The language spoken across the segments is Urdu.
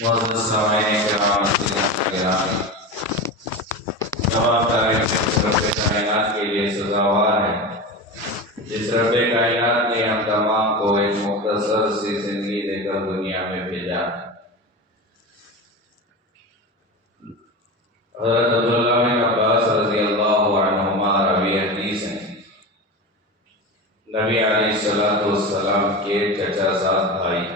معزز سامعین کرام گرامی، تمام تعریف اس رب کائنات کے لیے سزاوار ہے جس رب کائنات نے ہم تمام کو ایک مختصر سی زندگی دے کر دنیا میں بھیجا۔ حضرت عبداللہ بن عباس رضی اللہ عنہما راوی حدیث ہیں، نبی علیہ السلام کے چچا زاد بھائی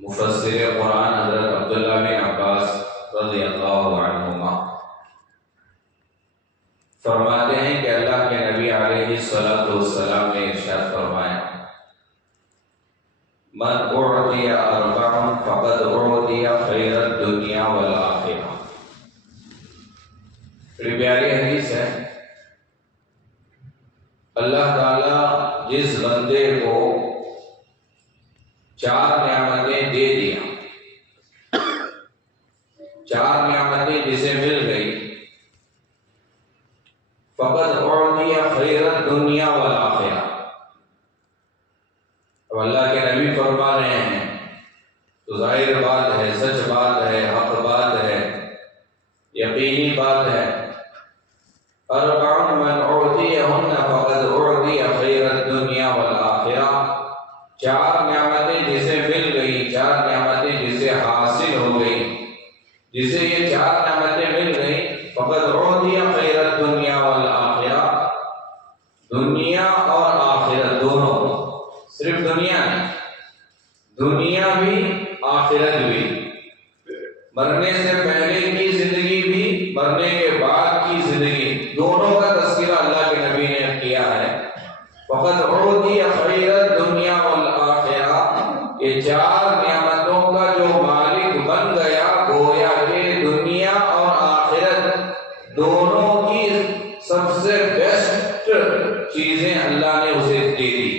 مفسر قرآن حضرت عبداللہ بن عباس رضی اللہ عنہما فرماتے ہیں کہ اللہ کے نبی علیہ السلام نے ارشاد فرمایا، من اعطی اربع فقد اعطی خیر الدنیا والآخرہ۔ بڑی پیاری حدیث ہے۔ اللہ تعالیٰ جس بندے کو چار نعمتیں دے دیا، چار نعمتیں جسے مل گئی، فقط اعطی خیر الدنیا والآخرہ۔ اب اللہ کے نبی فرما رہے ہیں تو ظاہر بات ہے، سچ بات ہے، حق بات ہے، یقینی بات ہے۔ اربع من اعطیہن فقد اعطی خیر الدنیا والآخرہ، چار نعمتیں جسے مل گئی، چار نعمتیں جسے حاصل ہو گئی، جسے یہ چار نعمتیں مل گئی، فقد اعطی خیر الدنیا والآخرہ، دنیا اور آخرت دونوں، صرف دنیا نہیں، دنیا بھی آخرت بھی، مرنے سے پہلے کی زندگی بھی، مرنے کے بعد کی زندگی، دونوں کا تذکرہ اللہ کے نبی نے کیا ہے۔ فقد اعطی خیر الدنیا والآخرہ، یہ چار نعمتوں کا جو مالک بن گیا، گویا کہ دنیا اور آخرت دونوں کی سب سے بیسٹ چیزیں اللہ نے اسے دے دی،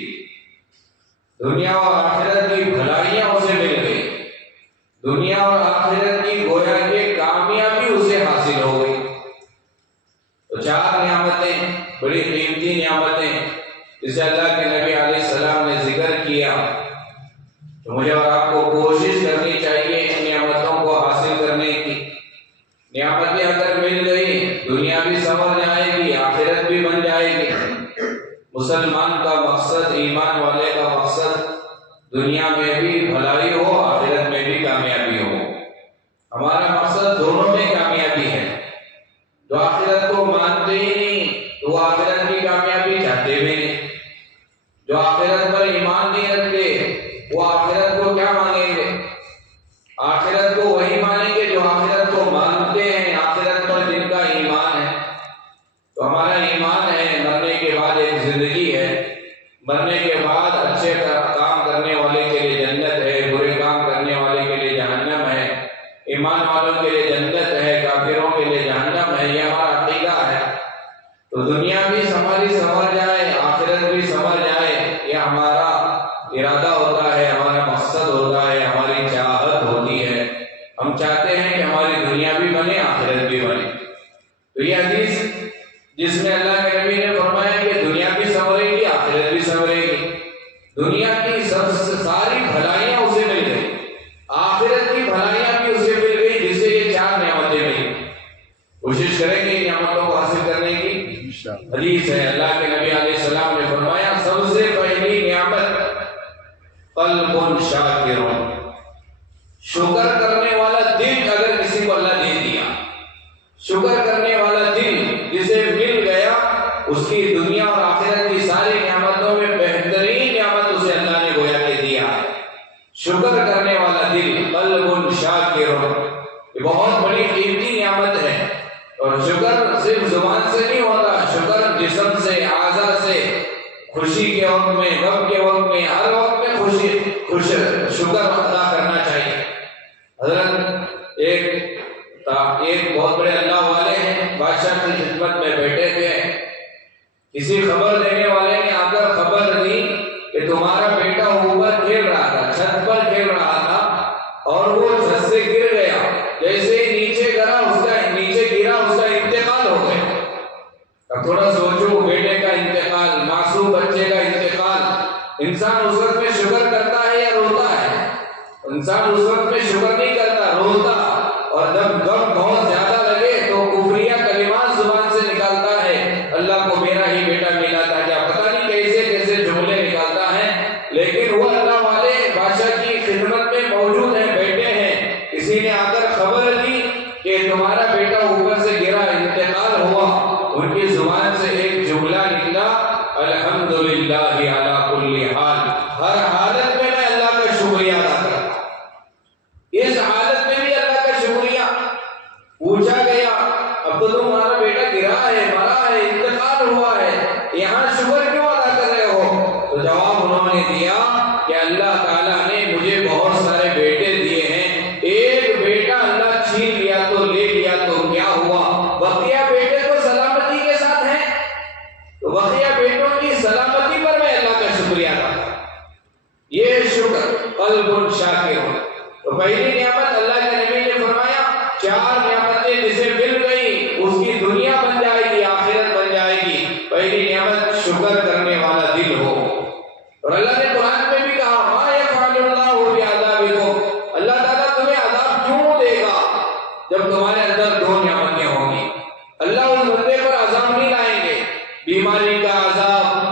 دنیا اور آخرت کی بھلائیاں اسے مل گئی، دنیا اور آخرت کی گویا کہ کامیابی اسے حاصل ہو گئی۔ تو چار نعمتیں، بڑی قیمتی نعمتیں جسے اللہ کے نبی علیہ السلام نے ذکر کیا، تو مجھے اور آپ کو کوشش کرنی چاہیے ان نعمتوں کو حاصل کرنے کی۔ نعمتیں اگر مل گئی، دنیا بھی سنور جائے گی، آخرت بھی بن جائے گی۔ مسلمان کا مقصد، ایمان والے کا مقصد دنیا میں بھی بھلائی ہو، آخرت میں بھی کامیابی ہو۔ ہمارا مقصد دونوں میں کامیابی ہے۔ جو آخرت کو مانتے ہی نہیں تو وہ آخرت کی کامیابی چاہتے بھی نہیں، جو آخرت پر ایمان نہیں رکھتے وہ آخرت کو کیا مانیں گے؟ آخرت کو وہی مانیں گے جو آخرت کو مانتے ہیں، آخرت پر جن کا ایمان ہے۔ تو ہمارا ایمان ہے مرنے کے بعد ایک زندگی ہے، مرنے کے بعد اچھے کام کرنے والے کے لیے جنت ہے، برے کام کرنے والے کے لیے جہنم ہے، ایمان والوں کے لیے جنت ہے، کافروں کے لیے جہنم ہے، یہ ہمارا عقیدہ ہے۔ تو دنیا بھی ہماری سنور جائے، آخرت بھی سنور جائے، یہ ہمارا ارادہ ہوتا ہے، ہمارا مقصد ہوتا ہے، ہماری چاہت ہوتی ہے۔ ہم چاہتے ہیں کہ ہماری دنیا بھی بنے، آخرت بھی بنے۔ تو یہ حدیث جس میں اللہ کے نبی نے فرمایا کہ دنیا بھی سنورے گی، آخرت بھی سنورے گی، دنیا کی ساری بھلائیاں اسے مل گئی، آخرت کی بھلائیاں بھی اسے مل گئی جسے یہ چار نعمتیں ملی۔ کوشش کریں گے ان نعمتوں کو حاصل کرنے کی۔ حدیث ہے، اللہ کے نبی علیہ السلام نے فرمایا، سب سے پہلی نعمت قلب شاکر، شکر کرنے والا دل اگر کسی کو اللہ دے دیا، شکر کرنے والا دل جسے مل گیا، اس کی دنیا اور آخرت کی ساری نعمتوں میں بہترین نعمت اسے اللہ نے گویا کہ دیا ہے، شکر کرنے والا دل، قلب شاکر۔ یہ بہت بڑی قیمتی نعمت ہے، اور شکر صرف زبان سے نہیں ہوتا، شکر جسم سے، اعضاء سے، خوشی کے وقت میں، غم کے وقت میں، ہر وقت میں شکر ادا کرنا چاہیے۔ حضرت ایک بہت بڑے اللہ والے ہیں، بادشاہ کی خدمت میں بیٹھے تھے، کسی خبر دینے والے نے آ کر خبر دی کہ تمہارا بیٹا اوپر کھیل رہا تھا، چھت پر کھیل رہا تھا اور وہ چھت سے گر گیا، جیسے ہی نیچے گرا اس کا انتقال ہو گیا۔ اب تھوڑا سوچو، بیٹے کا انتقال، معصوم بچے کا انتقال، انسان اس وقت میں شکر کرتا ہے یا روتا ہے؟ انسان اس وقت میں شکر نہیں کرتا، روتا، اور جب غم بہت زیادہ لگے تو کفریہ کلمات زبان سے نکالتا ہے، اللہ کو میرا ہی بیٹا ملا تھا، کیا پتہ نہیں کیسے کیسے جملے نکالتا ہے، لیکن وہ اللہ والے بادشاہ کی خدمت میں موجود ہیں، بیٹھے ہیں، کسی نے آ کر خبر دی کہ تمہارا بیٹا اوپر سے گرا، انتقال ہوا، ان کی زبان سے ایک جملہ نکلا، الحمدللہ علی کل حال، ہر حالت میں میں اللہ کا شکریہ ادا کرتا ہوں۔ اس حالت میں بھی اللہ کا شکریہ۔ پوچھا گیا اب تو تمہارا بیٹا گرا ہے، مرا ہے، انتقال ہوا ہے، یہاں شکر کیوں ادا کر رہے ہو؟ تو جواب انہوں نے دیا کہ اللہ تعالیٰ نے مجھے بہت سارے بیٹے دیے ہیں، ایک بیٹا اللہ چھین لیا تو لے لیا تو کیا ہوا، بقیہ بیٹے تو سلامتی کے ساتھ ہیں، تو بقیہ بیٹوں کی سلامتی پر میں اللہ کا شکریہ ادا کرتا ہوں۔ یہ شکر قلب شاکر۔ تو پہلی نعمت اللہ کے نبی نے فرمایا 4 نعمتیں جسے مل گئی اس کی دنیا بن جائے گی، آخرت بن جائے گی۔ پہلی نعمت شکر کرنے والا دل ہو، اور اللہ نے قرآن میں بھی کہا ما یفعل اللہ بعذابکم، اللہ تعالیٰ تمہیں عذاب کیوں دے گا جب تمہارے اندر 2 نعمتیں ہوں گی۔ اللہ اس بندے پر عذاب نہیں لائیں گے، بیماری کا عذاب،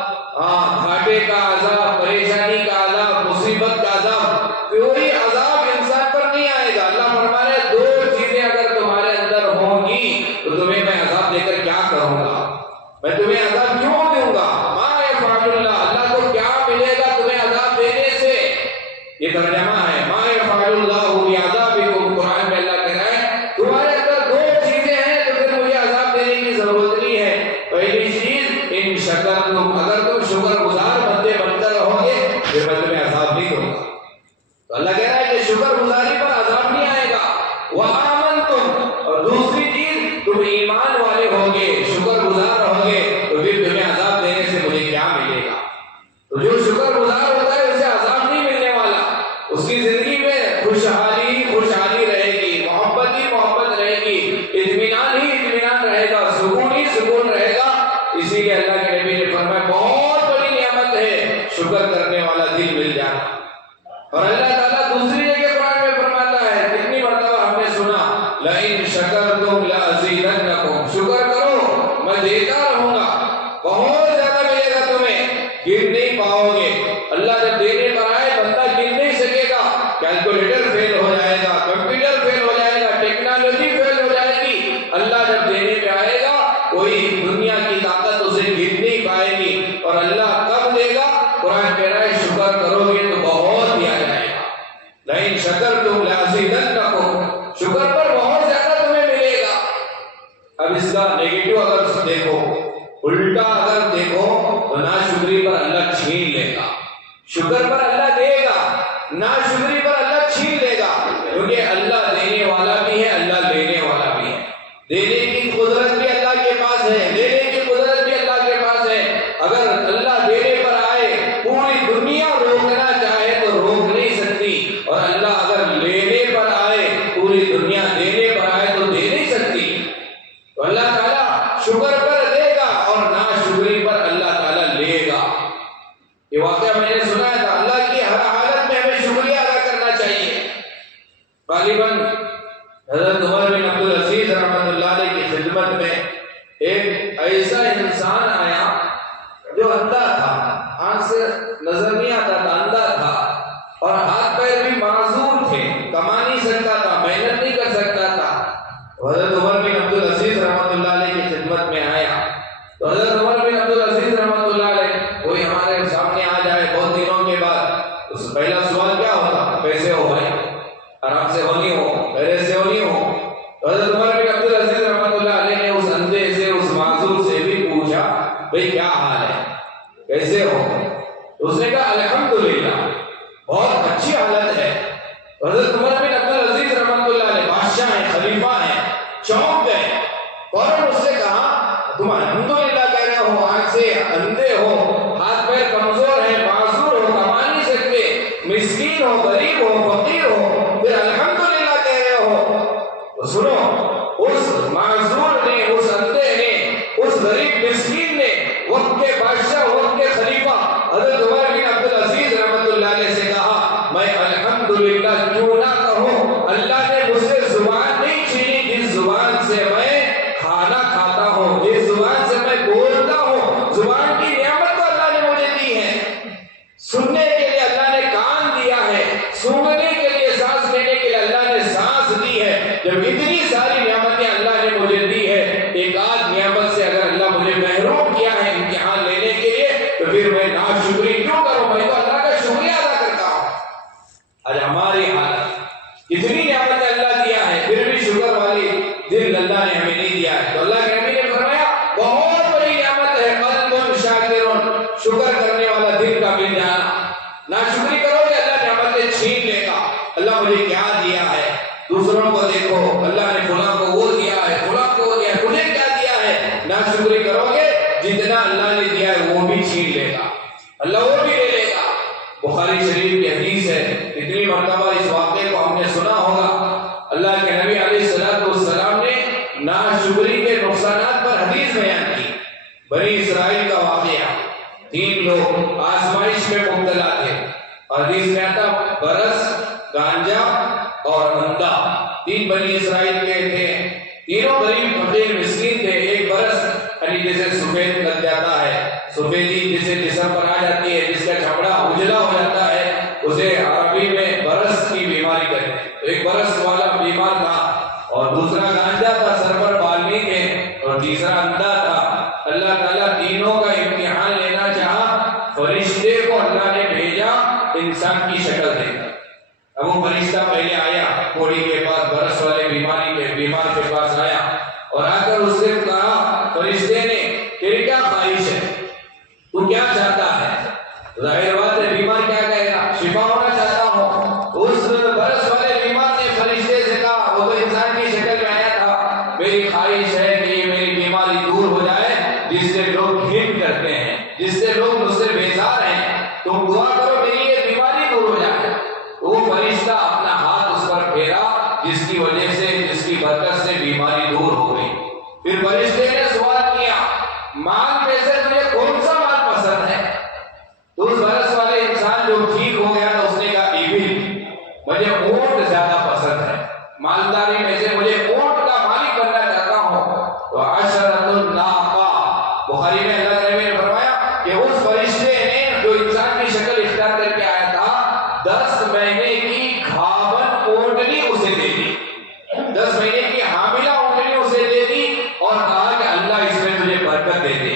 گھاٹے کا عذاب، پریشانی کا عذاب، مصیبت کا عذاب، کوئی عذاب انسان پر نہیں آئے گا۔ اللہ فرما رہے 2 چیزیں اگر تمہارے اندر ہوں گی تو تمہیں میں عذاب دے کر کیا کروں گا، میں تمہیں عذاب کیوں دوں گا، ما یفعل اللہ، اللہ کو کیا ملے گا تمہیں عذاب دینے سے۔ یہ ترجمہ ہے ما یفعل اللہ بعذابکم۔ قرآن میں اللہ کہہ رہا ہے تمہارے اندر 2 چیزیں ہیں تو پھر مجھے عذاب دینے کی ضرورت نہیں ہے۔ پہلی چیز ان شکرتم، اگر تم شکر گزار بندے بن کر رہو گے پھر میں تمہیں عذاب نہیں دوں گا۔ تو اللہ کہہ رہا ہے کہ شکر گزاری پر عذاب نہیں آئے گا۔ وآمنتم، اور دوسری چیز تم ایمان والے ہوگے، شکر گزار ہوگے تو پھر تمہیں عذاب دینے سے مجھے کیا ملے گا۔ تو جو شکر گزار ہوتا ہے اسے عذاب نہیں ملنے والا، اس کی زندگی میں خوشحالی خوشحالی رہے گی، محبت ہی محبت رہے گی، اطمینان ہی اطمینان رہے گا، سکون ہی سکون رہے گا۔ اسی لیے اللہ کے نبی نے فرمایا بہت بڑی نعمت ہے شکر کرنے والا دل مل جانا۔ اور اللہ تعالیٰ دوسری جگہ قرآن میں فرماتا ہے، کتنی مرتبہ ہم نے سنا لئن شکرتم لأزیدنکم، شکر کرو میں دیتا رہوں گا، بہت زیادہ ملے گا تمہیں، گر نہیں پاؤ گے۔ اللہ جب دینے پر آئے بندہ گر نہیں سکے گا، کیلکولیٹر فیل ہو جائے گا، کمپیوٹر فیل ہو جائے گا، ٹیکنالوجی فیل ہو جائے گی، اللہ جب دینے پہ آئے گا کوئی دنیا کی طاقت اسے گر نہیں پائے گی۔ اور اللہ کب دے گا؟ قرآن کہہ رہا ہے شکر کرو گے تو بہت دیا جائے گا۔ لئن شکرتم لأزیدنکم، شکر پر بہت زیادہ تمہیں ملے گا۔ اب اس کا نیگیٹو اگر دیکھو، الٹا اگر دیکھو تو ناشکری پر اللہ چھین لے گا، شکر پر اللہ دے گا، ناشکری پر اللہ چھین لے گا، کیونکہ اللہ دینے والا بھی ہے، اللہ لینے والا بھی ہے۔ دینے کی قدرت بھی اللہ کے پاس ہے، لینے کی قدرت بھی اللہ کے پاس ہے۔ اگر اللہ دینے پر آئے پوری دنیا روکنا چاہے تو روک نہیں سکتی، اور اللہ اگر لینے پر آئے پوری دنیا دینے پر آئے تو دے نہیں سکتی۔ تو اللہ تعالیٰ شکر پر دے گا اور ناشکری پر اللہ تعالیٰ لے گا۔ یہ واقعہ میں نے سنا تھا، اللہ کی ہر حالت میں ہمیں شکریہ ادا کرنا چاہیے۔ غالباً حضرت عمر بن عبدالعزیز رحمۃ اللہ علیہ کی خدمت میں ایک ایسا انسان آیا جو اندھا تھا، آنکھ سے نظر نہیں آتا تھا، اندھا تھا، اور ہاتھ پیر بھی معذور تھے، کما نہیں سکتا تھا، محنت نہیں کر سکتا تھا۔ حضرت عمر بن عبدالعزیز رحمۃ اللہ علیہ کی خدمت میں آیا تو حضرت عمر بن عبدالعزیز رحمۃ اللہ علیہ کوئی ہمارے سامنے آ جائے بہت دنوں کے بعد، اس پہلا سوال کیا ہوتا؟ کیسے ہو بھائی، آرام سے ہونی ہو، خیریت سے ہونی ہو۔ تو حضرت عمر بن عبدالعزیز رحمۃ اللہ علیہ نے اس اندھے سے، اس معذور سے بھی پوچھا بھئی کیا حال ہے، کیسے ہو؟ اس نے کہا الحمدللہ، بہت اچھی حالت ہے۔ حضرت عمر بن عبدالعزیز رحمۃ اللہ علیہ بادشاہ ہیں، خلیفہ ہیں، چونک گئے، فوراً اس سے کہا تم الحمدللہ کہہ رہے ہو، آنکھ سے اندھے ہو، ہاتھ پیر کمزور ہیں، معذور ہو، کما نہیں سکتے، مسکین ہو، غریب ہو، فقیر ہو، پھر الحمدللہ کہہ رہے ہو۔ تو سنو، اس معذور نے، اس اندھے نے، اس غریب مسکین نے وقت کے بادشاہ، وقت کے خلیفہ حضرت عمر بن عبدالعزیز رحمۃ اللہ علیہ سے کہا میں الحمدللہ آج ہماری حالت، کتنی نعمت اللہ دیا ہے پھر بھی شکر والی دل اللہ نے ہمیں نہیں دیا ہے. تو اللہ کے نبی نے فرمایا بہت بڑی نعمت ہے قلب شاکر، شکر کرنے والا دل کا مل جانا. ناشکری کرو گے اللہ نعمتیں چھین لے گا. اللہ مجھے کیا دیا ہے، دوسروں کو دیکھو اللہ نے فلاں کو وہ دیا ہے، فلاں کو وہ دیا ہے، تجھے کیا دیا ہے. ناشکری کرو گے جتنا اللہ نے دیا ہے وہ بھی چھین لے گا، اللہ وہ بھی لے لے گا. بخاری شریف کی حدیث ہے، کتنی مرتبہ اس واقعے کو ہم نے سنا ہوگا. اللہ کے نبی علیہ السلام نے ناشکری کے نقصانات پر حدیث بیان کی. بنی اسرائیل کا واقعہ، 3 لوگ آزمائش میں مبتلا تھے. حدیث میں آتا برس، گانجا اور اندھا. 3 بنی اسرائیل کے تھے، تینوں غریب فقیر مسکین تھے. ایک برس یعنی جسے سفید لگ جاتا ہے، سفیدی جسے جسم پر آ جاتی ہے، جس کا چمڑا اجلا ہو جاتا ہے، اسے عربی میں برس کی بیماری کہتے ہیں. تو ایک برس والا بیمار تھا، اور دوسرا گانجا تھا، سر پر بال نہیں تھے، اور تیسرا اندھا تھا. اللہ تعالیٰ تینوں کا امتحان لینا چاہا، فرشتے کو اللہ نے بھیجا انسان کی شکل دے کر. اب وہ فرشتہ پہلے آیا کوڑی کے پاس، برس والے بیمار کے پاس آیا، اور آ کر اس سے کہا فرشتے نے تیری کیا خواہش ہے، تو کیا چاہتا ہے. ظاہر بات ہے بیمار کیا کہے گا، شفا ہونا چاہتا ہوں. اس برس والے بیمار نے فرشتے سے کہا، وہ تو انسان کی شکل میں آیا تھا، میری خواہش ہے کہ یہ میری بیماری دور ہو جائے جس سے لوگ گھن کرتے ہیں، جس سے لوگ مجھ سے بیزار ہیں. تم دعا کرو میری یہ بیماری دور ہو جائے. وہ فرشتہ اپنا ہاتھ اس پر پھیرا، جس کی وجہ سے، جس کی برکت سے بیماری دور ہو گئی. پھر فرشتے نے سوال کیا مال میں سے تجھے کون سا مال پسند ہے. تو اس برس والے انسان جو ٹھیک ہو گیا تو اس نے کہا ایبل، مجھے اونٹ زیادہ پسند ہے، مالداری میں سے مجھے اونٹ کا مالک بننا چاہتا ہوں. تو عشرۃ الناقہ، بخاری میں اللہ تعالیٰ نے فرمایا کہ اس فرشتے نے جو انسان کی شکل اختیار کر کے آیا تھا 10 مہینے کی گھاون اونٹنی اسے دے دی، 10 مہینے کی حاملہ اونٹنی اسے دے دی، اور کہا کہ اللہ اس میں تجھے برکت دے دے.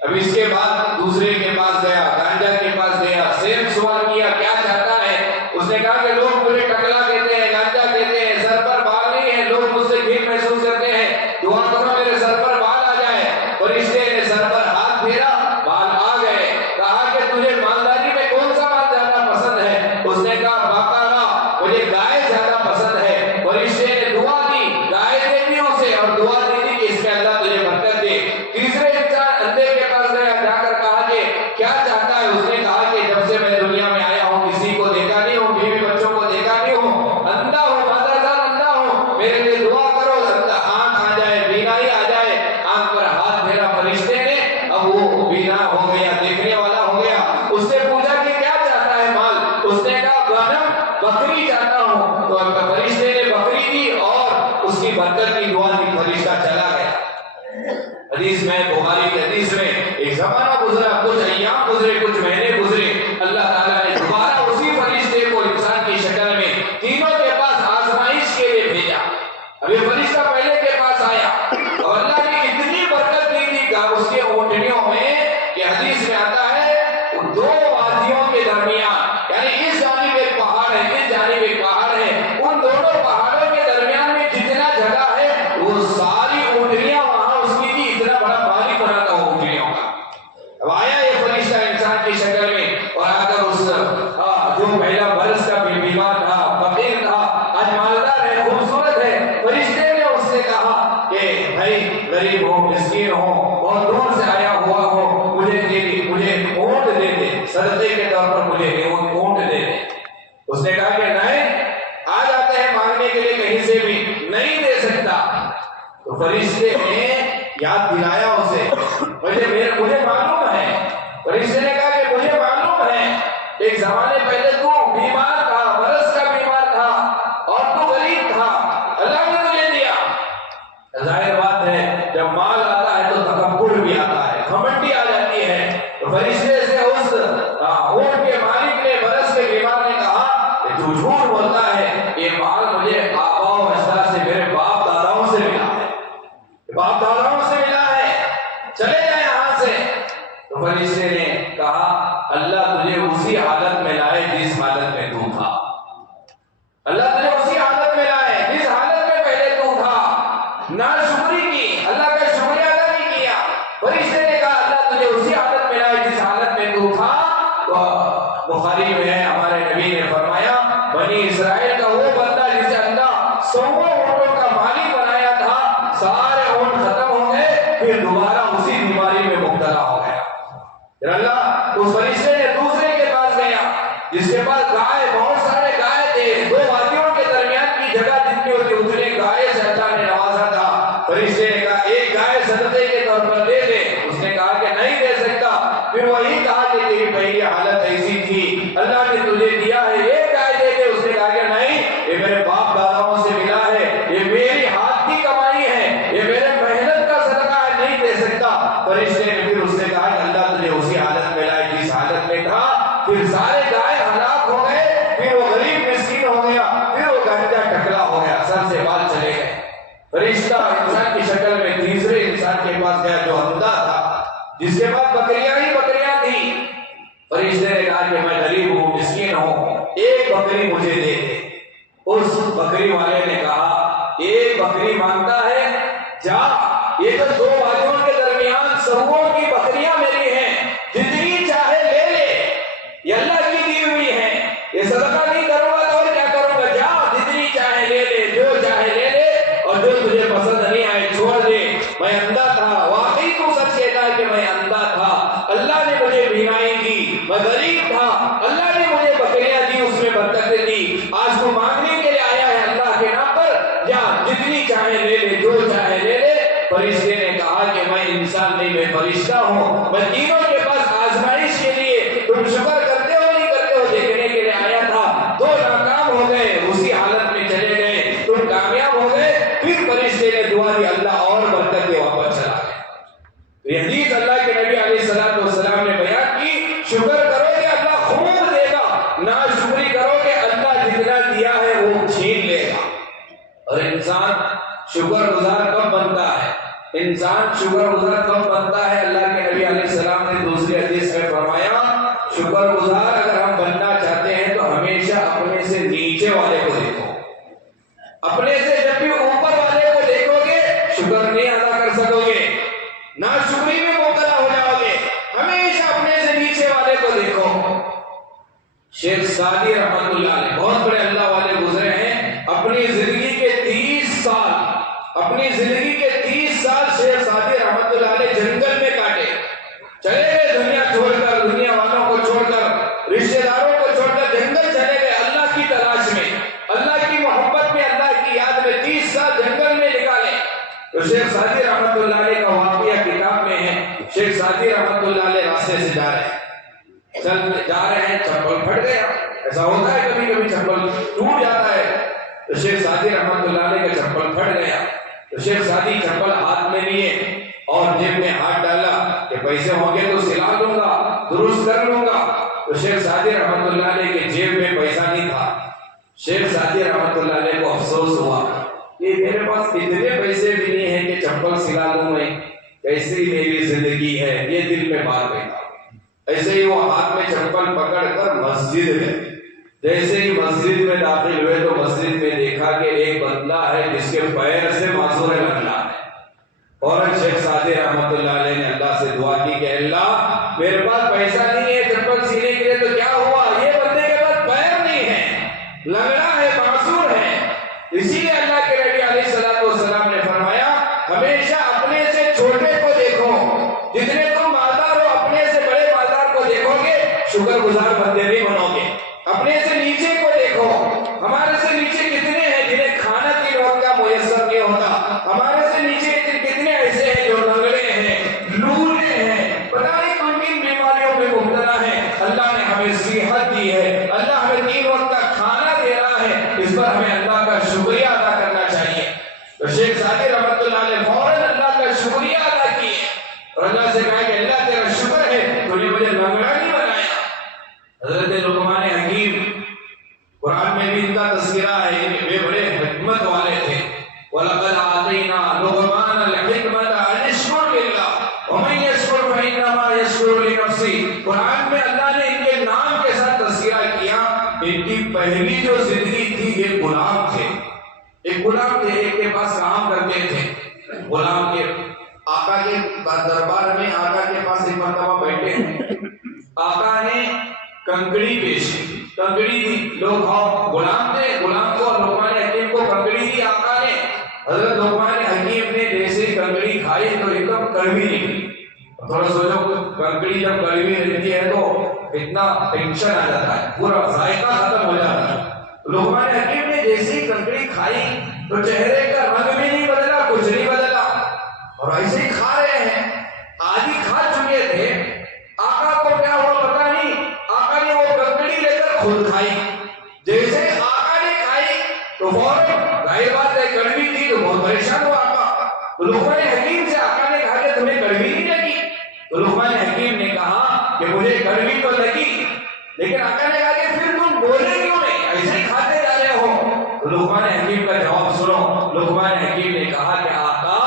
اب اس کے بعد دوسرے کے پاس گیا، گانجا کے پاس گیا، سیم سوال کیا کیا چاہتا ہے. اس نے کہا کہ لوگ مجھے ٹکلا کہتے ہیں، گانجا کہتے ہیں، سر پر بال نہیں ہے، لوگ مجھ سے گھن محسوس کرتے ہیں، دعا کرو میرے سر پر بال آ جائے. فرشتے نے سر پر ہاتھ پھیرا، بال آ گئے. کہا کہ تجھے مالداری میں کون سا مال زیادہ پسند ہے. اس نے کہا بقرہ، مجھے گائے زیادہ پسند ہے. فرشتے نے دعا دی، گائے دے دی اسے، اور دعا دی تھی کہ اس میں اللہ تجھے برکت دے. تیسرے انسان اندھے کے پاس گیا، جا کر کہا کہ کیا چاہتا ہے. اس نے کہا کہ جب سے میں دنیا میں آیا ہوں کسی کو دیکھا نہیں ہوں، بیوی بچوں کو دیکھا نہیں ہوں، اندھا ہوں، مادرزاد اندھا ہوں، میرے لیے دعا کرو آنکھ آ جائے، بینائی آ جائے. آنکھ پر ہاتھ پھیرا فرشتے نے، اب وہ بینا ہو گیا، دیکھنے والا ہو گیا. اس سے پوچھا کہ کیا چاہتا ہے مال. اس نے کہا غنم، بکری چاہتا ہوں. تو فرشتے نے بکری دی اور اس کی برکت کی دعا دی، فرشتہ چلا گیا. حدیث میں، بخاری کی حدیث میں، ایک زمانہ گزرا، کچھ ایام گزرے، کچھ مہینے گزرے، اللہ تعالیٰ نے دوبارہ اسی فرشتے کو انسان کی شکل میں تینوں کے پاس آزمائش کے لیے بھیجا. اب یہ فرشتہ پہلے کے پاس آیا اور اللہ نے اتنی برکت دی تھی اس کے اونٹنیوں میں کہ حدیث میں آتا ہے 2 وادیوں کے درمیان، یعنی اس جانب ایک پہاڑ ہے، اس جانب ایک پہاڑ ہے، ان دونوں پہاڑوں کے درمیان میں جتنا جگہ ہے وہ ساری اونٹنیاں وہاں اس کی تھی. اتنا بڑا پانی بنا تھا اونٹنیوں کا. اب آیا یہ فرشتہ انسان کی شکل میں اور آ کر اس جو پہلا برس کا بیمار تھا، فقیر تھا، آج مالدار ہے، خوبصورت ہے. فرشتے نے اس سے کہا کہ بھائی غریب ہو، مسکین ہو، بہت دور سے آیا ہوا ہو، مجھے اونٹ دے دے، صدقے کے طور پر مجھے اونٹ دے دے. اس نے کہا کہ نہیں، آ جاتے ہیں مانگنے کے لیے کہیں سے بھی، نہیں دے سکتا. تو فرشتے نے یاد دلایا اسے، مجھے معلوم ہے. فرشتے نے کہا کہ مجھے معلوم ہے ایک زمانے پہلے تو بیمار تھا، برس کا بیمار تھا، اور تو غریب تھا، اللہ نے تجھے دیا. ظاہر بات ہے جب مال آتا ہے تو تکبر بھی آتا ہے، گھمنڈی آ جاتی ہے. تو فرشتے سے اس اونٹ کے مالک نے، برس کے بیمار نے کہا کہ تو جھوٹ بولتا ہے، یہ مال مجھے آبا و اجداد سے، میرے باپ داداؤں سے ملا ہے، باپ داداؤں سے ملا ہے، چلے جائیں یہاں سے. تو فرشتے نے کہا اللہ تجھے اسی حالت میں لائے جس حالت میں تو تھا. اللہ تجھے اسی حالت میں لائے جس حالت میں پہلے تو تھا، ناشکری کی، اللہ کا شکریہ ادا نہیں کیا۔ فرشتے نے کہا اللہ تجھے اسی حالت میں لائے جس حالت میں تو تھا۔ بخاری میں ہے ہمارے نبی نے فرمایا بنی اسرائیل کا وہ بندہ جسے اللہ 100 اونٹوں کا مالک بنایا تھا، سارے اونٹ ختم ہو گئے، پھر دوبارہ اسی بیماری میں مبتلا ہو گیا۔ پھر اللہ اس فرشتے نے دوسرے کے پاس گیا جس کے پاس گائے، بہت سارے گائے تھے، 2 وادیوں کے درمیان کی جگہ جتنی ہوتی اتنے گائے سے اللہ نے نوازا تھا۔ فرشتے نے کہا ایک گائے صدقے کے طور پر دے دے، اس نے کہا کہ نہیں دے سکتا۔ پھر وہی کہا کہ تیری پہلی حالت ایسی تھی، اللہ نے تجھے دیا ہے، ایک گائے دے دے۔ اس نے کہا کہ نہیں، یہ میرے باپ داداؤں سے ملا ہے، یہ میری ہاتھ کی کمائی ہے، یہ میرے محنت کا صدقہ ہے، نہیں دے سکتا۔ فرشتے نے پھر اس سے کہا کہ اللہ تجھے اسی حالت میں لائے جس حالت میں تھا۔ پھر سارے گائے ہلاک ہو گئے، پھر وہ غریب مسکین ہو گیا، پھر وہ گنجا ٹکلا ہو گیا، سر سے بال چلے گئے۔ فرشتہ انسان کی شکل میں تیسرے انسان کے پاس گیا جو اندھا تھا، جس کے پاس بکریاں ہی بکریاں تھی۔ فرشتے نے کہا کہ میں غریب ہوں، مسکین ہوں، ایک بکری مجھے دے دے۔ اس بکری والے نے کہا ایک بکری مانگتا ہے، جا، یہ تو 2 وادیوں کے درمیان 100 کی بکریاں میری ہیں، جتنی چاہے لے لے، یہ اللہ کی دی ہوئی ہے، یہ صدقہ نہیں کروں گا تو اور کیا کروں گا، جا جتنی چاہے لے لے، جو چاہے لے لے، اور جو تجھے پسند نہیں آئے چھوڑ دے۔ میں اندھا تھا، واقعی تو سچ کہتا ہے کہ میں اندھا تھا، اللہ نے مجھے بینائی دی، میں غریب تھا، اللہ نے مجھے بکریاں دی، اس میں برکتیں دی، آج تو مانگنے کے لیے آیا ہے اللہ کے نام پر، جا جتنی چاہے لے لے، جو چاہے لے لے۔ فرشتے نے کہا کہ میں انسان نہیں، میں فرشتہ ہوں، میں تینوں کے پاس آزمائش کے لیے تم شکر کرتے ہو نہیں کرتے ہو دیکھنے کے لیے آیا تھا۔ 2 ناکام ہو گئے، اسی حالت میں چلے گئے، تم کامیاب ہو گئے۔ پھر فرشتے نے دعا دی، اللہ اور برکت دے، واپس چلا گیا۔ یہ حدیث اللہ کے نبی علیہ الصلوۃ والسلام نے بیان کی، شکر کرو گے اللہ خوب دے گا، ناشکری کرو گے اللہ جتنا دیا ہے وہ چھین لے گا۔ اور انسان شکر گزار کب بنتا ہے؟ انسان شکر گزار کب بنتا ہے؟ اللہ کے نبی علیہ السلام نے دوسری حدیث میں فرمایا شکر گزار اگر ہم بننا چاہتے ہیں تو ہمیشہ اپنے سے نیچے والے کو دیکھو، اپنے سے جب بھی اوپر والے کو دیکھو گے شکر نہیں ادا کر سکو گے، ناشکری میں مبتلا ہو جاؤ گے۔ ہمیشہ اپنے سے نیچے والے کو دیکھو۔ شیخ سعدی رحمت اللہ علیہ بہت بڑے اللہ والے گزرے ہیں، اپنی زندگی کے 30 سال شیخ سعدی رحمت اللہ علیہ جنگل میں کاٹے، چلے گئے دنیا چھوڑ کر، دنیا والوں کو چھوڑ کر، رشتہ داروں کو چھوڑ کر جنگل چلے گئے اللہ کی تلاش میں، اللہ کی محبت میں، اللہ کی یاد میں 30 سال جنگل میں نکالے۔ تو شیخ سعدی رحمت اللہ علیہ کا واقعہ کتاب میں ہے۔ شیخ سعدی رحمت اللہ علیہ راستے سے جا رہے ہیں، جا رہے ہیں، چپل پھٹ گیا، ایسا ہوتا ہے کبھی کبھی چپل ٹوٹ جاتا ہے، تو شیخ سعدی رحمت اللہ علیہ کا چپل پھٹ گیا، تو شیخ سعدی چپل ہاتھ میں لیے اور جیب میں ہاتھ ڈالا کہ پیسے ہوں گے تو سلا لوں گا، درست کر لوں گا۔ تو شیخ سعدی رحمت اللہ علیہ کے جیب میں پیسہ نہیں تھا۔ شیخ سعدی رحمت اللہ علیہ کو افسوس ہوا کہ میرے پاس اتنے پیسے بھی نہیں ہیں کہ چپل سلا لوں میں، کیسی میری زندگی ہے، یہ دل میں بات بیٹھا۔ ایسے ہی وہ ہاتھ میں چپل پکڑ کر مسجد میں، جیسے ہی مسجد میں داخل ہوئے تو مسجد میں دیکھا کہ ایک بندہ ہے جس کے پیر سے معذور لگنا ہے۔ اور شیخ سعدی رحمت اللہ علیہ نے اللہ سے دعا کی کہ اللہ میرے پاس پیسہ نہیں ہے چپل سینے کے لیے، تو کیا ہوا، یہ بندے کے پاس پیر نہیں ہے، لنگڑا ہے، معذور ہے۔ اسی لیے اللہ کے نبی علیہ الصلوۃ والسلام نے فرمایا ہمیشہ اپنے سے چھوٹے کو دیکھو، جتنے تم مالدار ہو اپنے سے بڑے مالدار کو دیکھو گے شکر گزار بندے نہیں بنو گے۔ اپنے سے نیچے کو دیکھو، ہمارے سے نیچے کتنے ہیں جنہیں کھانا 3 وقت کا میسر نہیں ہوتا، ہمارے سے نیچے کتنے ایسے ہیں جو لنگڑے ہیں، لوڑے ہیں، پتہ نہیں کن کن بیماریوں میں مبتلا ہیں۔ اللہ نے ہمیں صحت دی ہے، اللہ ہمیں 3 وقت کا کھانا دے رہا ہے، اس پر ہمیں اللہ کا شکریہ ادا کرنا چاہیے۔ تو شیخ سعدی رحمت اللہ علیہ فوراً اللہ کا شکریہ ادا کیے اور اللہ سے کہا کہ اللہ تیرا شکر ہے تو نے مجھے لنگڑا نہیں بنایا۔ حضرت لقمان حکیم قرآن میں بھی ان کا تذکرہ ہے کہ وہ بڑے حکمت والے تھے۔ وَلَقَدْ آتَيْنَا لُقْمَانَ الْحِكْمَةَ أَنِ اشْكُرْ لِلَّهِ وَمَن يَشْكُرْ فَإِنَّمَا يَشْكُرُ لِنَفْسِهِ۔ قرآن میں اللہ نے ان کے نام کے ساتھ تذکرہ کیا۔ ان کی پہلی جو زندگی تھی یہ ایک غلام تھے، ایک کے پاس کام کرتے تھے، غلام کے آقا کے دربار میں آقا کے پاس ایک مرتبہ بیٹھے ہیں، آقا نے کنکڑی پیش کی، کنکڑی دی، لوگ کھاؤ، غلام تھے، غلام کو اور لقمان حکیم کو کنکڑی دی آقا نے، حضرت لقمان حکیم نے جیسے کنکڑی کھائی تو ایک دم کڑوی نکلی۔ تھوڑا سوچو کنکڑی جب کڑوی رہتی ہے تو اتنا ٹینشن آ جاتا ہے، پورا ذائقہ ختم ہو جاتا ہے۔ لقمان حکیم نے جیسی کنکڑی کھائی تو چہرے کا رنگ بھی نہیں بدلا، کچھ نہیں بدلا، اور ایسے ہی کھا رہے ہیں، آدھی کھا چکے تھے، آقا کو کیا ہوا پتا نہیں، آقا نے وہ کنکڑی لے کر خود کھائی، جیسے آقا نے کھائی تو فوراً ظاہر بات ہے کڑوی تھی تو بہت پریشان ہوا آقا۔ تو لقمان حکیم سے آقا نے کہا کہ تمہیں کڑوی نہیں لگی؟ تو لقمان حکیم نے کہا کہ مجھے کڑوی تو لگی، لیکن آقا نے کہا کہ پھر تم بولے کیوں نہیں، ایسے ہی کھاتے جا رہے ہو؟ تو لقمان حکیم کا جواب سنو، لقمان حکیم نے کہا کہ آقا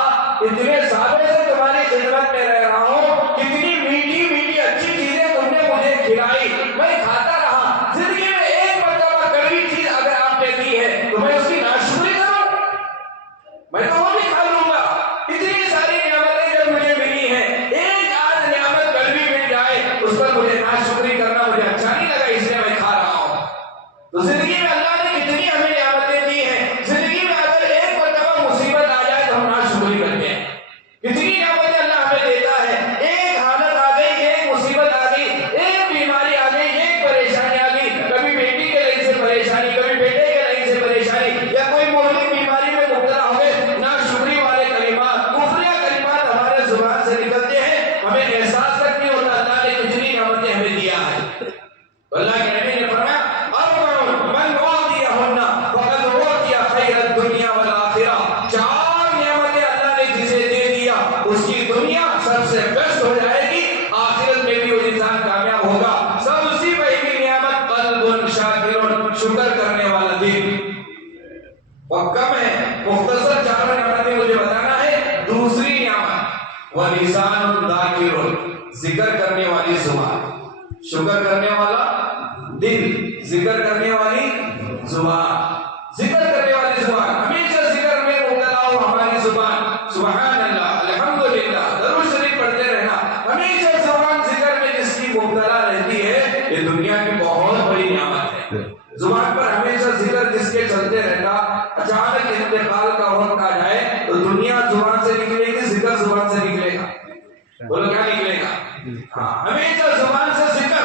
اتنے سالوں سے تمہاری خدمت میں رہ رہا ہوں، کتنی میٹھی میٹھی اچھی چیزیں تم نے مجھے کھلائی، میں کھاتا رہا، زندگی میں ایک مرتبہ کڑوی چیز اگر آپ نے دی ہے تو میں اس کی ناشکری کروں؟ میں تو وہ بھی کھا لوں گا، اتنی ساری نعمتیں جب مجھے ملی ہیں، ایک آدھ نعمت کڑوی مل جائے اس پر مجھے ناشکری کرنا مجھے اچھا نہیں لگا، اس لیے میں کھا رہا ہوں۔ تو زندگی میں اللہ نے کتنی ہمیں نعمتیں دی ہیں، زندگی میں اگر ایک مرتبہ مصیبت آ جائے تو ہم ناشکری کرتے ہیں، کتنی نعمتیں اللہ ہمیں دیتا ہے، ایک حالت آ گئی، ایک مصیبت آ گئی، ایک بیماری آ گئی، ایک پریشانی آ گئی، کبھی بیٹی کے لئے سے پریشانی، کبھی بیٹے کے لئے سے پریشانی، یا کوئی مہلک بیماری میں مبتلا ہوئے، ناشکری والے کلمات، کفریہ کلمات ہمارے زبان سے نکلتے ہیں، ہمیں احساس تک نہیں ہوتا اللہ نے کتنی نعمتیں ہمیں دیا ہے۔ اللہ کے نبی نے فرمایا من اعطیہن فقد اعطی خیر الدنیا والآخرہ، چار نعمتیں اللہ نے جسے دے دیا اس کی دنیا سب سے بیسٹ ہو جائے گی، آخرت میں بھی وہ انسان کامیاب ہوگا۔ سب سے پہلی نعمت قلب شاکر، شکر کرنے والا دل، اور کم ہے، مختصر چار نعمتیں مجھے بتانا ہے۔ دوسری نعمت ولسان ذاکر، ذکر کرنے والی زبان، شکر کرنے والا دل، ذکر کرنے والی زبان، ذکر کرنے والی زبان، ہمیشہ ذکر میں مبتلا ہو ہماری زبان، سبحان اللہ، الحمدللہ، درود شریف پڑھتے رہنا، ہمیشہ زبان ذکر میں جس کی مبتلا رہتی ہے یہ دنیا کی بہت بڑی نعمت ہے۔ زبان پر ہمیشہ ذکر جس کے چلتے رہتا، اچانک انتقال کا وقت آ جائے تو دنیا زبان سے نکلے گی، ذکر زبان سے نکلے گا، بولو کیا نکلے گا؟ ہاں، ہمیشہ زبان سے ذکر،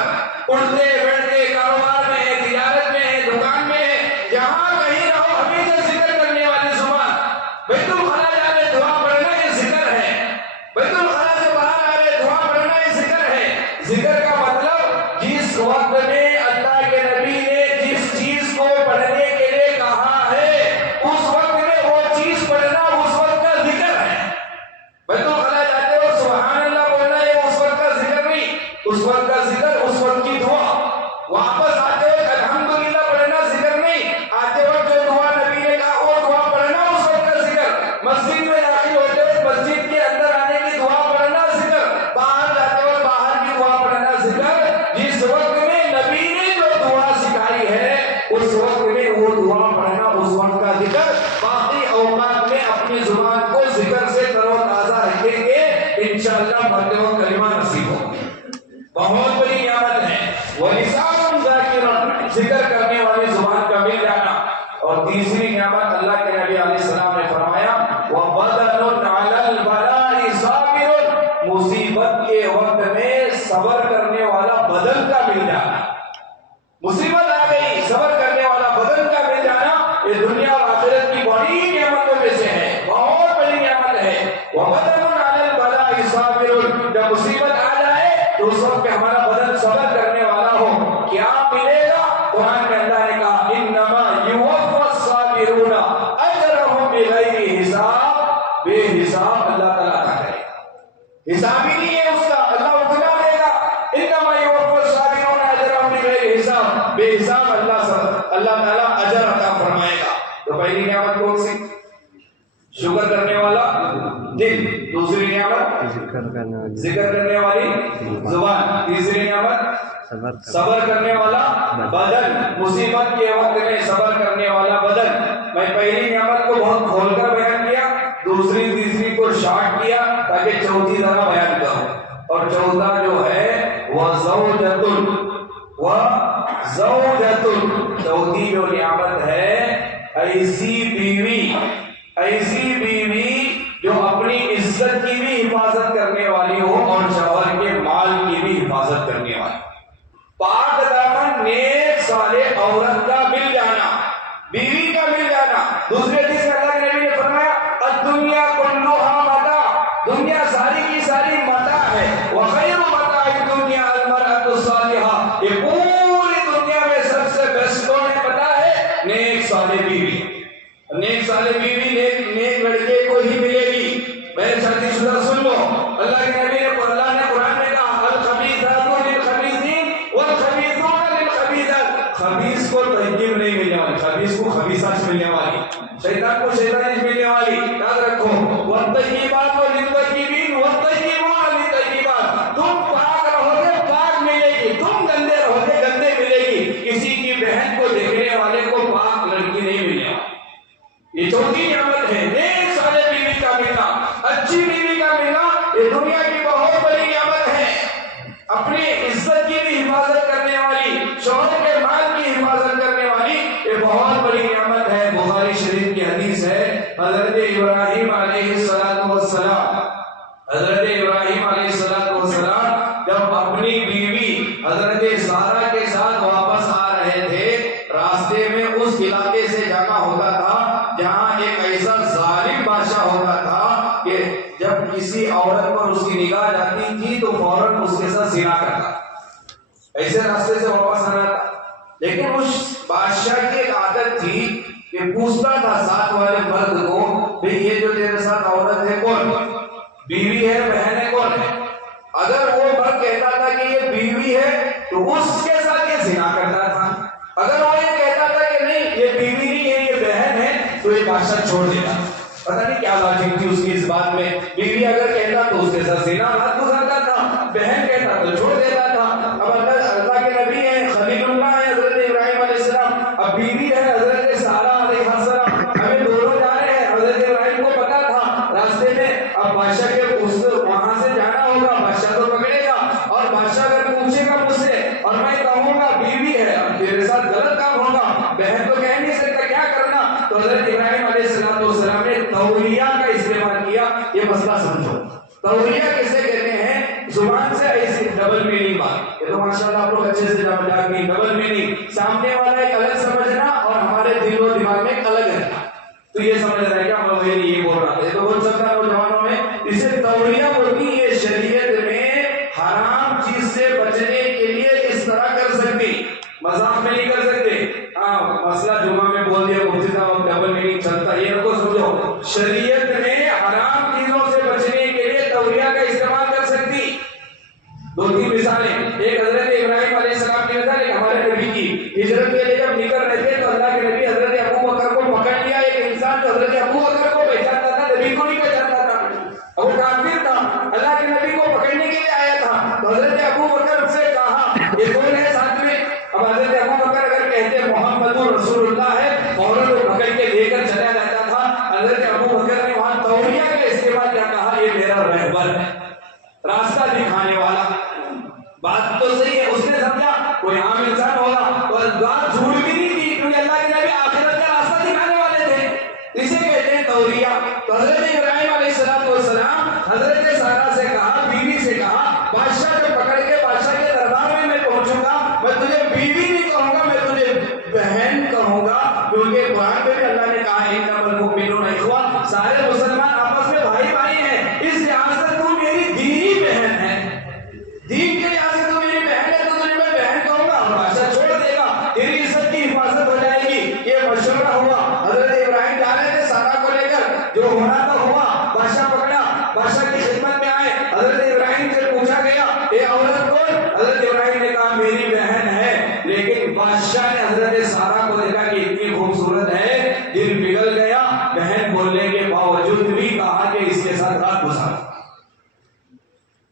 اٹھتے بیٹھتے، کاروبار میں ہے، تجارت میں ہے، دکان میں ہے، جہاں کہیں رہو ہمیشہ ذکر کرنے والی زبان۔ بیت الخلا جا رہے دعا پڑھنا یہ ذکر ہے، بیت الخلا سے باہر آ رہے دعا پڑھنا یہ ذکر ہے۔ ذکر کا مطلب جس وقت میں اللہ کے نبی نے جس چیز کو پڑھنے کے لیے کہا ہے اس وقت میں وہ چیز پڑھنا اس وقت کا ذکر ہے۔ بیت الخلا جاتے ہو سبحان اللہ بولنا یہ اس وقت کا ذکر نہیں، اس وقت کا ذکر اس وقت کی دعا۔ واپس آتے وقت الحمدللہ پڑھنا ذکر نہیں، آتے وقت جو دعا نبی نے کہا وہ دعا پڑھنا اس وقت کا ذکر۔ مسجد میں داخل ہوتے وقت مسجد کے اندر آنے کی دعا پڑھنا ذکر، باہر جاتے وقت باہر کی دعا پڑھنا ذکر۔ جس وقت میں نبی نے جو دعا سکھائی ہے اس وقت میں وہ دعا پڑھنا اس وقت کا ذکر۔ باقی اوقات میں اپنی زبان کو ذکر سے تر و تازہ رکھیں گے، انشاءاللہ مرتے وقت کلمہ نصیب ہوگا۔ بہت بڑی نعمت ہے وَلِسَانٌ ذَاكِرٌ، ذکر کرنے والی زبان کا مل جانا۔ اور تیسری نعمت اللہ کے نبی علیہ السلام نے فرمایا وَبَدَنٌ عَلَى الْبَلَاءِ صَابِرٌ، مصیبت کے وقت میں صبر کرنے والا بدن کا مل جانا۔ مصیبت آ گئی، صبر کرنے والا بدن کا مل جانا، یہ دنیا اور آخرت کی بڑی نعمتوں میں سے ہے، بہت بڑی نعمت ہے۔ وَبَدَنٌ عَلَى الْبَلَاءِ صَابِرٌ، جب مصیبت آ جائے تو اس وقت کہ ہمارا بدن صبر کرنے والا ہو، کیا ملے گا؟ قرآن میں اللہ نے کہا انما یوفی الصابرون اجرهم بغیر حساب، بے حساب اللہ تعالیٰ کا کرے گا، حساب ہی نہیں ہے اس کا، اللہ اتنا دے گا۔ انما یوفی الصابرون اجرهم بغیر حساب، بے حساب اللہ تعالیٰ اجر عطا فرمائے گا۔ تو پہلی نعمت کون سی؟ شکر کرنے والا دل، دوسری نعمت ذکر کرنے والی زبان، تیسری نعمت صبر کرنے والا بدن، مصیبت کے وقت میں صبر کرنے والا بدن۔ میں پہلی نعمت کو ایسی بیوی جو اپنی عزت کی بھی حفاظت کرنے والی ہو اور شوہر کے مال کی بھی حفاظت کرنے والی. پاک دامن نیک صالح عورت کا مل جانا، بیوی کا مل جانا. دوسرے حدیث میں اللہ کے نبی نے فرمایا الدنیا کلھا متاع، دنیا ساری کی ساری متاع ہے. وخیر متاع الدنیا المرأة الصالحہ، یہ پوری دنیا میں سب سے بیسٹ کون ہے پتہ ہے؟ نیک صالح بیوی. نیک صالح بیوی نیک لڑکے کو ہی ملے گی. میرے شادی شدہ سن لو، اللہ کے نبی نے قرآن میں کہا الخبیثات للخبیثین والخبیثون للخبیثات. خبیث کو طیب نہیں ملنے والی، خبیث کو خبیثات ملنے والی، شیطان کو شیطانی ملنے والی. یاد رکھو والطیبات للطیبین والطیبون للطیبات. تم پاک رہو گے پاک ملے گی، تم گندے رہو گے گندے ملے گی. کسی کی بہن کو دیکھنے والے کو پاک لڑکی نہیں ملنے والی. یہ چوتھی نعمت ہے نیک صالح بیوی کا ملنا، اچھی بیوی کا ملنا. یہ دنیا کی بہت بڑی نعمت ہے. اپنی عزت کی بھی حفاظت کرنے والی، شوہر کے مال کی حفاظت کرنے والی، یہ بہت بڑی نعمت ہے. بخاری شریف کی حدیث ہے حضرت ابراہیم علیہ السلام، حضرت ابراہیم علیہ السلام جب اپنی بیوی حضرت سارہ کے ساتھ واپس آ رہے تھے، راستے میں اس علاقے سے جانا ہوتا تھا جہاں ایک ایسا ظالم بادشاہ ہوتا تھا کہ جب کسی عورت پر اس کی نگاہ جاتی تھی تو فوراً اس کے ساتھ زنا کرتا. ایسے راستے سے واپس آنا تھا. لیکن اس بادشاہ کی ایک عادت تھی کہ پوچھتا تھا ساتھ والے مرد کو بھئی یہ جو تیرے ساتھ عورت ہے کون؟ بیوی ہے بہن ہے کون ہے؟ اگر وہ مرد کہتا تھا کہ یہ بیوی ہے تو اس کے ساتھ یہ زنا کرتا تھا. اگر وہ یہ کہتا تھا کہ نہیں یہ بیوی نہیں ہے یہ بہن ہے تو یہ بادشاہ چھوڑ دیتا. پتہ نہیں کیا لاجک تھی اس کی اس بات میں. بیوی اگر کہتا تو اس کے ساتھ زنا رات گزارتا تھا، بہن کہتا تو چھوڑ دیتا تھا. اب اللہ کے نبی ہیں، خلیل اللہ ہے حضرت ابراہیم علیہ السلام، اب بیوی ہے حضرت سارہ علیہ السلام. ہمیں دونوں جا رہے ہیں. حضرت ابراہیم کو پتا تھا راستے میں اب بادشاہ کے وہاں سے جانا ہوگا، بادشاہ تو پکڑے گا اور بادشاہ اگر پوچھے گا مجھ سے اور میں کہوں گا بیوی ہے اب تیرے ساتھ غلط کام ہوگا، بہن تو کہہ نہیں سکتا کیا کرنا. تو حضرت ابراہیم علیہ السلام نے توریہ کا استعمال کیا. یہ مسئلہ سمجھو توریہ کسے کہتے ہیں؟ زبان سے ایسی ڈبل میننگ بات. یہ تو ماشاءاللہ آپ لوگ اچھے سے جان گے. ڈبل میننگ سامنے والا ایک الگ سمجھنا اور ہمارے دل و دماغ میں ایک الگ ہے. تو یہ سمجھ رہا ہے کیا میں یہ بول رہا تھا؟ یہ تو بول سکتا نوجوانوں میں اسے توریہ بولتی. یہ شریعت میں حرام چیز سے بچنے کے لیے اس طرح کر سکتی، مذاق میں نہیں کر سکتے. مسئلہ جمعہ میں بول دیا مفتی صاحب ڈبل میننگ چلتا ہے، یہ کو سمجھو. شریعت میں حرام چیزوں سے بچنے کے لیے توریہ کا استعمال کر سکتی. دو تین مثالیں. ایک حضرت ابراہیم علیہ السلام کی مثال، ایک ہمارے نبی کی. ہجرت کے لیے جب نکل رہے تھے تو اللہ کے نبی حضرت ابو بکر کو پکڑ لیا. ایک انسان جو حضرت ابو بکر کو پہچانتا تھا نبی کو نہیں پہچانتا تھا، وہ کافر تھا، اللہ کے نبی کو پکڑنے کے لیے آیا تھا. تو حضرت ابو بکر سے کہا یہ کون ہے ساتھ میں؟ اب حضرت ابو بکر اگر کہتے محمد رسول اللہ ہے فوراً وہ پکڑ کے لے کر چلا جاتا تھا. حضرت ابو بکر نے وہاں توریہ کا استعمال کیا، کہا یہ میرا رہبر ہے، راستہ دکھانے والا. بات تو صحیح ہے، اس نے سمجھا کوئی عام انسان ہوگا اور بات جھوٹ بھی نہیں تھی کیونکہ اللہ کے نبی آخرت کا راستہ دکھانے والے تھے. اسے کہتے ہیں توریہ. تو حضرت ابراہیم علیہ السلام حضرت سارہ سے کہا، بیوی سے کہا بادشاہ جو پکڑ کے بادشاہ کے دربار میں پہنچوں گا میں تجھے بیوی نہیں کہوں گا، میں تجھے بہن کہوں گا. کیونکہ قرآن میں بھی اللہ نے کہا انما المؤمنون اخوہ، سارے مسلمان آپس میں بھائی بھائی ہیں. اس لحاظ سے تو میری دینی بہن ہے، دین کے لحاظ سے تو میری بہن ہے، تو تجھے میں بہن کہوں گا. بادشاہ چھوڑ دے گا، تیری عزت کی حفاظت ہو جائے گی. یہ مشورہ ہوا. حضرت ابراہیم جا رہے تھے سارہ کو لے کر، جو ہونا تھا ہوا. بادشاہ پکڑا، بادشاہ کی خدمت میں آئے. حضرت ابراہیم سے پوچھا گیا اے عورت کون؟ حضرت ابراہیم نے کہا میری بہن ہے. لیکن بادشاہ نے حضرت سارہ کو دیکھا کہ اتنی خوبصورت ہے، دل پگھل گیا. بہن بولنے کے باوجود بھی کہا کہ اس کے ساتھ رات گزار.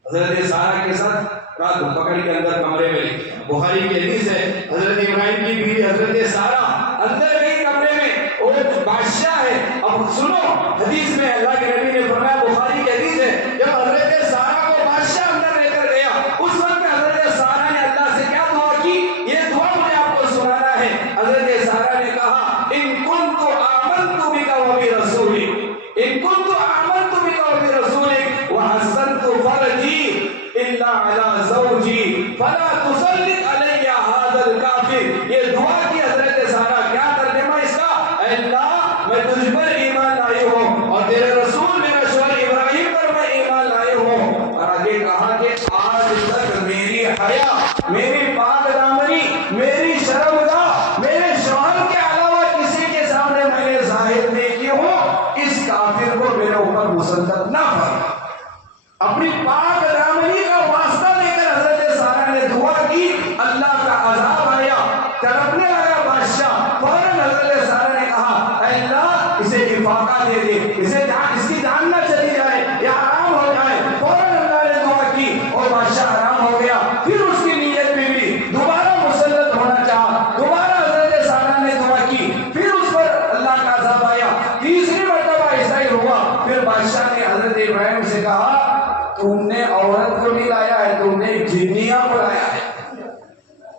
حضرت سارہ کے ساتھ رات پکڑ کے اندر کمرے میں لے. بخاری کی حدیث ہے حضرت ابراہیم کی بیوی حضرت سارہ اندر گئی کمرے میں، وہ بادشاہ ہے. اب سنو حدیث میں اللہ کے نبی نے فرمایا، بخاری کی حدیث ہے، جب حضرت سارہ کو بادشاہ اندر لے کر گیا اس وقت میں حضرت سارہ نے اللہ سے کیا دعا کی، یہ دعا مجھے آپ کو سنانا ہے. حضرت سارہ نے کہا ان کن كنت آمنت بك وبرسولك إن كنت آمنت بك وبرسولك وحسنت فرجي إلا على زوجي فلا تسلط علي هذا الكافر. یہ دعا کی حضرت سارہ. کیا ترجمہ اس کا؟ اے اللہ میں تجھ پر ایمان لائی ہوں اور تیرے رسول میرے شوہر ابراہیم پر میں ایمان لائی ہوں. اور آگے کہا کہ آج تک میری حیا، میری پاک دامنی، میری شرمگاہ میرے شوہر کے علاوہ کسی کے سامنے میں نے ظاہر نہیں کی ہوں. اس کافر کو میرے اوپر مسلط نہ فرما. اپنی پاک دامنی کا واسطہ لے کر حضرت سارہ نے دعا کی. اللہ کا عذاب آیا، تڑپنے لگا بادشاہ. فوراً حضرت سارہ نے کہا اے اللہ اسے افاقہ دے دے، اس کی جان نہ چلی جائے یا آرام ہو جائے. فوراً اللہ نے دعا کی اور بادشاہ آرام ہو گیا. پھر اس کی نیت میں بھی دوبارہ مسلط ہونا چاہا. دوبارہ حضرت سارہ نے دعا کی، پھر اس پر اللہ کا عذاب آیا. تیسری مرتبہ ایسا ہی ہوا. پھر بادشاہ نے حضرت ابراہیم سے کہا تم نے عورت کو نہیں لایا ہے، تم نے جنیاں کو لایا ہے.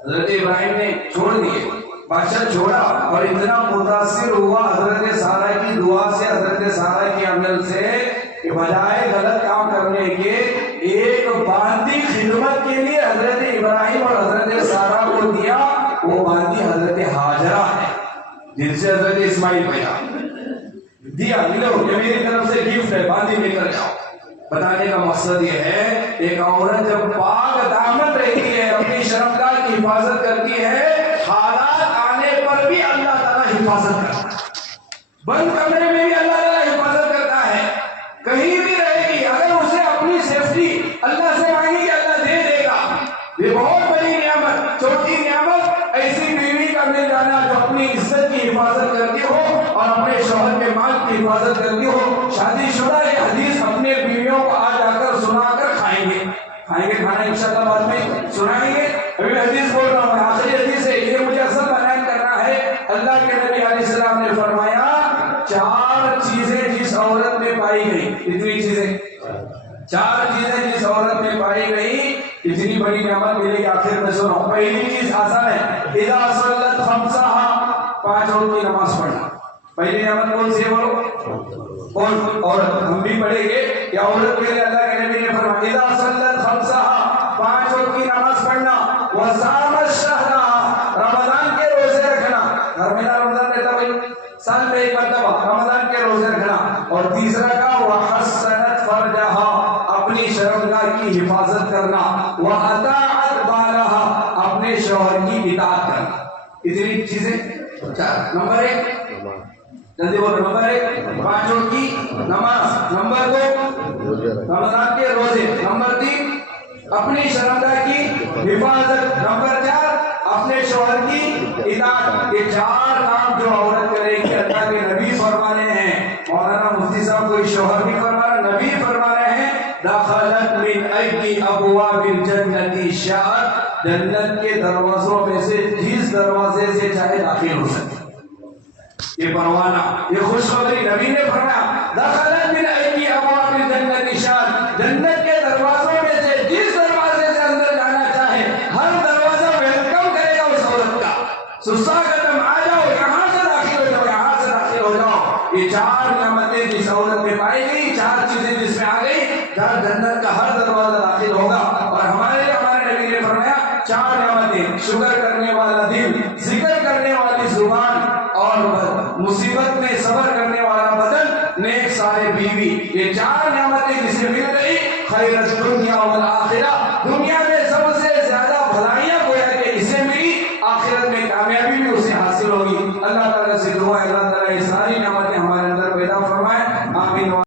حضرت ابراہیم نے چھوڑ دیے. بادشاہ چھوڑا اور اتنا متاثر ہوا حضرت سارہ کی دعا سے، حضرت سارہ کے عمل سے، کہ بجائے غلط کام کرنے کے ایک باندی خدمت کے لیے حضرت ابراہیم اور حضرت سارہ کو دیا. وہ باندی حضرت ہاجرہ ہے جن سے حضرت اسماعیل پیدا. دیا لو یہ میری طرف سے گفٹ ہے، باندی لے کر جاؤ. بتانے کا مقصد یہ ہے ایک عورت جب پاک دامن رہتی ہے، اپنی شرمگاہ کی حفاظت کرتی ہے، حالات آنے پر بھی اللہ تعالیٰ حفاظت کرتا ہے. بند کمرے میں بھی اللہ تعالیٰ حفاظت کرتا ہے. کہیں بھی رہے گی، اگر اسے اپنی سیفٹی اللہ سے مانگے گی اللہ دے دے گا. یہ بہت بڑی نعمت، چھوٹی نعمت ایسی بیوی کا مل جانا جو اپنی عزت کی حفاظت کرتی ہو اور اپنے شوہر کے مال کی حفاظت کرتی ہو. شادی شدہ یہ حدیث اپنے بیویوں کو آ جا کر سنا کر کھائیں گے کھانا انشاءاللہ بعد میں سنائیں گے. ابھی میں حدیث بول رہا ہوں، آخری حدیث ہے، یہ مجھے اصل بیان کرنا ہے. اللہ کے نبی علیہ السلام نے فرمایا 4 چیزیں جس عورت میں پائی گئی، اتنی چیزیں 4 چیزیں جس عورت میں پائی گئی اتنی بڑی نعمت ملے گی. آخر میں سنو. پہلی چیز آسان ہے، اذا صلت خمسہا، 5 وقت کی نماز پڑھنا. پہلی نعمت کون سی ہے بولو؟ کون؟ عورت. ہم بھی پڑھیں گے یا عورت کے لیے اللہ کے نبی نے فرمایا اذا صلت خمسہا، 5 وقت کی نماز پڑھنا. وصامت شہرہا، رمضان کے روزے رکھنا. ہر مہینہ رمضان رہتا بھائی، سال میں ایک مرتبہ رمضان کے روزے رکھنا. اور تیسرا کا وحسنت فرجہا، اپنی شرمگاہ کی حفاظت کرنا. واطاعت بالہا، اپنے شوہر کی اطاعت کرنا. اتنی چیزیں 4. نمبر 1 جلدی بولو. نمبر 1 5 وقت کی نماز. نمبر 2 رمضان کے روزے. نمبر 3 اپنی شرمگاہ کی حفاظت. نمبر 4 اپنے شوہر کی اطاعت. یہ 4 کام جو عورت کرے گی اللہ کے نبی فرما رہے ہیں. مولانا مفتی صاحب کوئی شوہر بھی فرما رہا، نبی فرما رہے ہیں دخلت من ای ابواب الجنت شاءت، جنت کے دروازوں میں سے جس دروازے سے چاہے داخل ہو سکے. یہ پروانہ، یہ خوشخبری نبی نے فرمایا دخلت من ای ابواب الجنت شاءت، جنت کے دروازوں میں سے جس دروازے سے اندر جانا چاہے ہر دروازہ ویلکم کرے گا اس عورت کا. سستا قدم آ جاؤ، یہاں سے داخل ہو جاؤ، یہاں سے داخل ہو جاؤ. یہ 4 نعمتیں جس عورت میں پائی گئی، 4 چیزیں جس میں آ گئی، جنت کا ہر دروازہ داخل ہوگا. اور ہمارے نبی نے فرمایا 4 نعمتیں، شکر کرنے والا دل، ذکر کرنے والی زبان، اور مصیبت میں صبر کرنے والا بدن، نیک صالح بیوی. یہ 4 نعمتیں جسے مل گئی خیر الدنیا والآخرہ، دنیا میں سب سے زیادہ بھلائیاں گویا کہ اسے ملی، آخرت میں کامیابی بھی اسے حاصل ہوگی. اللہ تعالیٰ سے دعا ہے اللہ تعالیٰ یہ ساری نعمتیں ہمارے اندر پیدا فرمائے. آمین.